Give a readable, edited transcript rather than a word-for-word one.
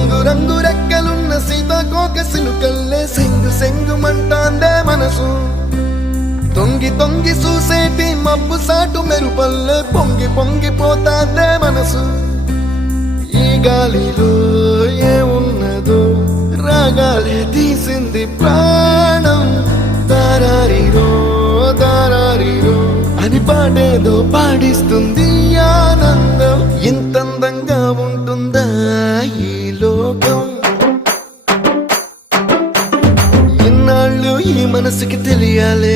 రంగు రంగు రెక్కలున్న సీతాకోక సిలుకల్లే సెంగు సెంగుమంటాందే మనసు తొంగి తొంగి చూసేటి మబ్బు సాటు మెరుపల్లే పొంగి పొంగిపోతాందే మనసు ఈ గాలిలో ఏమున్నదో రాగాలే తీసింది ప్రాణం దారారిరో దారారిరో అని పాడేదో పాడిస్తుంది ఆనందం ఇంతందంగా ఉంటుందా ఈ లోకం ఇన్నాళ్ళు ఈ మనసుకి తెలియాలే